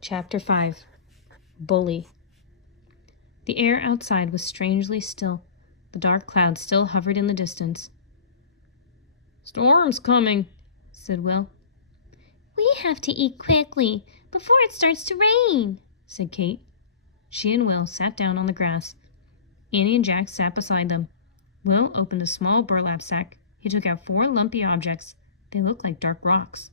Chapter 5. Bully. The air outside was strangely still. The dark clouds still hovered in the distance. "Storm's coming," said Will. "We have to eat quickly before it starts to rain," said Kate. She and Will sat down on the grass. Annie and Jack sat beside them. Will opened a small burlap sack. He took out 4 lumpy objects. They looked like dark rocks.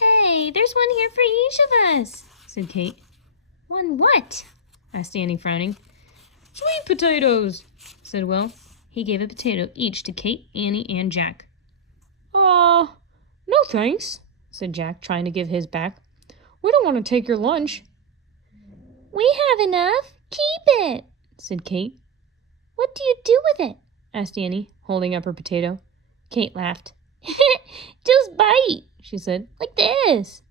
"Hey, there's one here for each of us," said Kate. "One what?" asked Annie, frowning. "Sweet potatoes," said Will. He gave a potato each to Kate, Annie, and Jack. No thanks," said Jack, trying to give his back. "We don't want to take your lunch." "We have enough. Keep it," said Kate. "What do you do with it?" asked Annie, holding up her potato. Kate laughed. "Just bite," she said, "like this."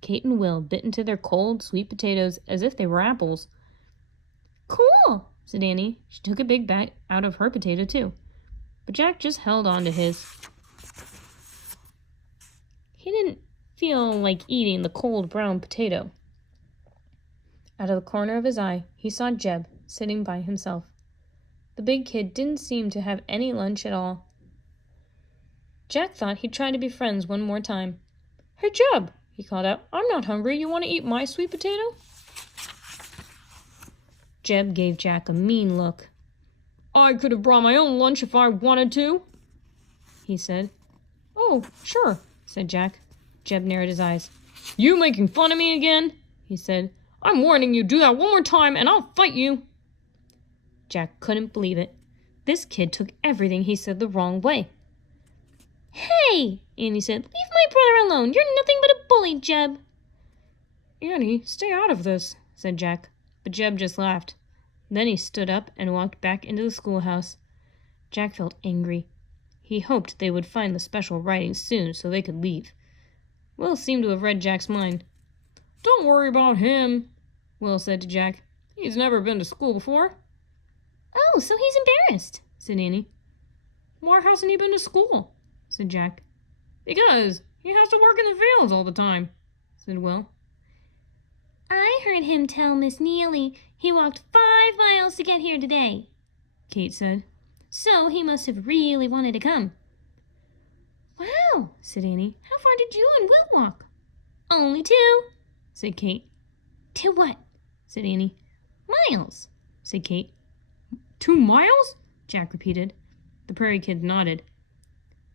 Kate and Will bit into their cold, sweet potatoes as if they were apples. "Cool," said Annie. She took a big bite out of her potato, too. But Jack just held on to his. He didn't feel like eating the cold brown potato. Out of the corner of his eye, he saw Jeb sitting by himself. The big kid didn't seem to have any lunch at all. Jack thought he'd try to be friends one more time. "Hey, Jeb," he called out. "I'm not hungry. You want to eat my sweet potato?" Jeb gave Jack a mean look. "I could have brought my own lunch if I wanted to," he said. "Oh, sure," said Jack. Jeb narrowed his eyes. "You making fun of me again?" he said. "I'm warning you, do that one more time and I'll fight you." Jack couldn't believe it. This kid took everything he said the wrong way. "Hey," Annie said, "leave my brother alone. You're nothing but a bully, Jeb." "Annie, stay out of this," said Jack. But Jeb just laughed. Then he stood up and walked back into the schoolhouse. Jack felt angry. He hoped they would find the special writing soon so they could leave. Will seemed to have read Jack's mind. "Don't worry about him," Will said to Jack. "He's never been to school before." "Oh, so he's embarrassed," said Annie. "Why hasn't he been to school?" said Jack. "Because he has to work in the fields all the time," said Will. "I heard him tell Miss Neely he walked 5 miles to get here today," Kate said. "So he must have really wanted to come." "Wow," said Annie. "How far did you and Will walk?" "Only 2," said Kate. "2 what?" said Annie. "Miles," said Kate. 2 miles? Jack repeated. The prairie kid nodded.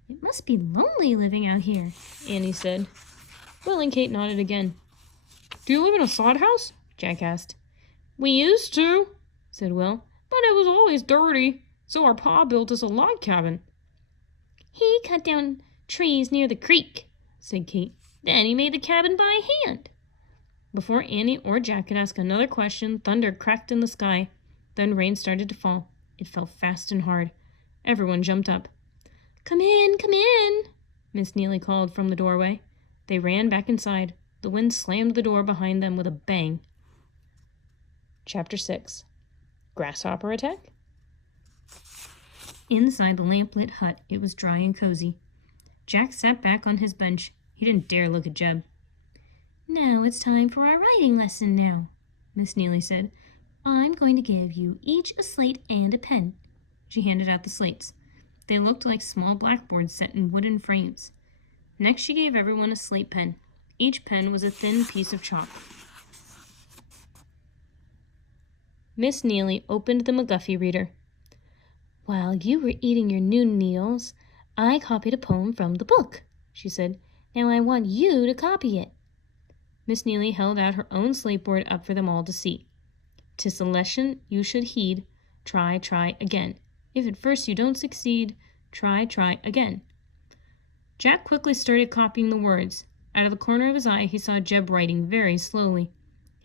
"It must be lonely living out here," Annie said. Will and Kate nodded again. "Do you live in a sod house?" Jack asked. "We used to," said Will. "but it was always dirty, so our pa built us a log cabin." "He cut down trees near the creek," said Kate. "Then he made the cabin by hand." Before Annie or Jack could ask another question, thunder cracked in the sky. Then rain started to fall. It fell fast and hard. Everyone jumped up. Come in," Miss Neely called from the doorway. They ran back inside. The wind slammed the door behind them with a bang. Chapter 6. Grasshopper Attack? Inside the lamp-lit hut, it was dry and cozy. Jack sat back on his bench. He didn't dare look at Jeb. "Now it's time for our writing lesson now," Miss Neely said. "I'm going to give you each a slate and a pen." She handed out the slates. They looked like small blackboards set in wooden frames. Next, she gave everyone a slate pen. Each pen was a thin piece of chalk. Miss Neely opened the McGuffey reader. "While you were eating your noon meals, I copied a poem from the book," she said. "Now I want you to copy it." Miss Neely held out her own slateboard up for them all to see. "'Tis a lesson you should heed. Try, try again. If at first you don't succeed, try, try again." Jack quickly started copying the words. Out of the corner of his eye, he saw Jeb writing very slowly.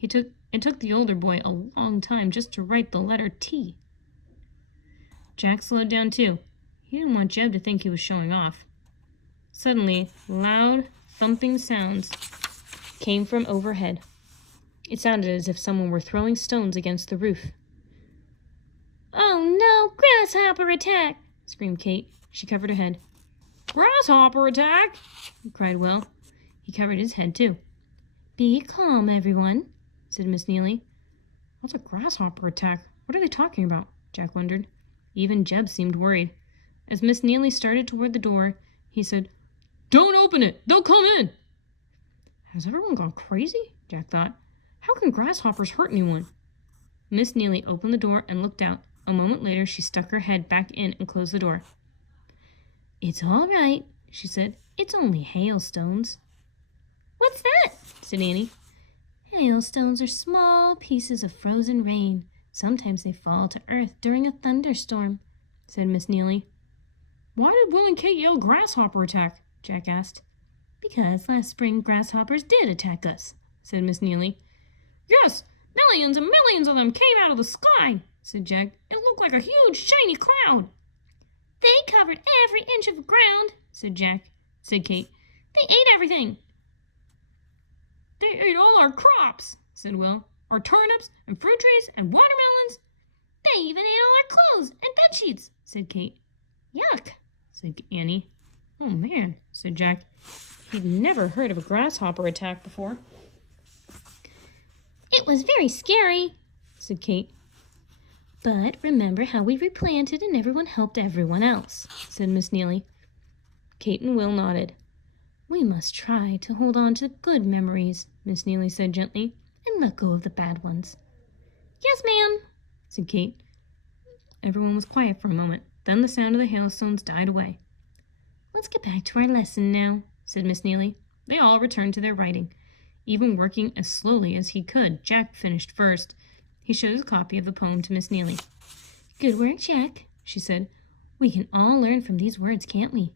It took the older boy a long time just to write the letter T. Jack slowed down too. He didn't want Jeb to think he was showing off. Suddenly, loud, thumping sounds came from overhead. It sounded as if someone were throwing stones against the roof. "Oh no, grasshopper attack!" screamed Kate. She covered her head. "Grasshopper attack!" cried Will. He covered his head too. Be calm, everyone, said Miss Neely. What's a grasshopper attack? What are they talking about? Jack wondered. Even Jeb seemed worried. As Miss Neely started toward the door, he said, Don't open it! They'll come in! Has everyone gone crazy? Jack thought. How can grasshoppers hurt anyone? Miss Neely opened the door and looked out. A moment later, she stuck her head back in and closed the door. It's all right, she said. It's only hailstones. What's that? Said Annie. Hailstones are small pieces of frozen rain. Sometimes they fall to earth during a thunderstorm, said Miss Neely. Why did Will and Kate yell grasshopper attack? Jack asked. Because last spring grasshoppers did attack us, said Miss Neely. Yes, millions and millions of them came out of the sky, said Jack. It looked like a huge shiny cloud. They covered every inch of the ground, said Kate. They ate everything. They ate all our crops, said Will. Our turnips and fruit trees and watermelons. They even ate all our clothes and bed sheets, said Kate. Yuck, said Annie. Oh man, said Jack. He'd never heard of a grasshopper attack before. It was very scary, said Kate. But remember how we replanted and everyone helped everyone else, said Miss Neely. Kate and Will nodded. We must try to hold on to good memories, Miss Neely said gently, and let go of the bad ones. Yes, ma'am, said Kate. Everyone was quiet for a moment. Then the sound of the hailstones died away. Let's get back to our lesson now, said Miss Neely. They all returned to their writing. Even working as slowly as he could, Jack finished first. He showed his copy of the poem to Miss Neely. Good work, Jack, she said. We can all learn from these words, can't we?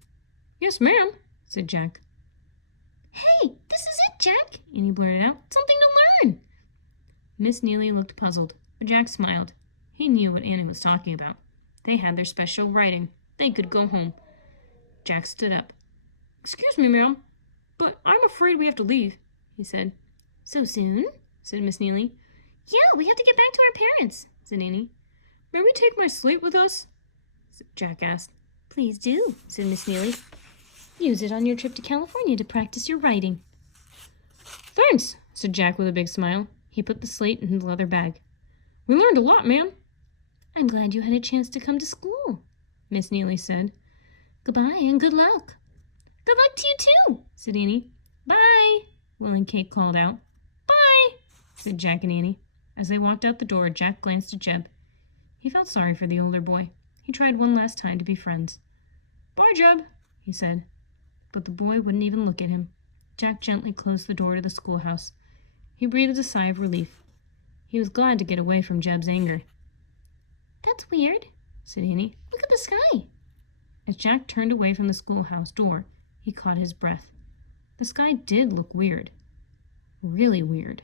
Yes, ma'am, said Jack. Hey, this is it, Jack, Annie blurted out. Something to learn. Miss Neely looked puzzled, but Jack smiled. He knew what Annie was talking about. They had their special writing. They could go home. Jack stood up. Excuse me, ma'am, but I'm afraid we have to leave, he said. So soon? Said Miss Neely. Yeah, we have to get back to our parents, said Annie. May we take my slate with us? Jack asked. Please do, said Miss Neely. Use it on your trip to California to practice your writing. Thanks, said Jack with a big smile. He put the slate in his leather bag. We learned a lot, ma'am. I'm glad you had a chance to come to school, Miss Neely said. Goodbye and good luck. Good luck to you too, said Annie. Bye, Will and Kate called out. Bye, said Jack and Annie. As they walked out the door, Jack glanced at Jeb. He felt sorry for the older boy. He tried one last time to be friends. Bye, Jeb, he said. But the boy wouldn't even look at him. Jack gently closed the door to the schoolhouse. He breathed a sigh of relief. He was glad to get away from Jeb's anger. That's weird, said Annie. Look at the sky. As Jack turned away from the schoolhouse door, he caught his breath. The sky did look weird. Really weird.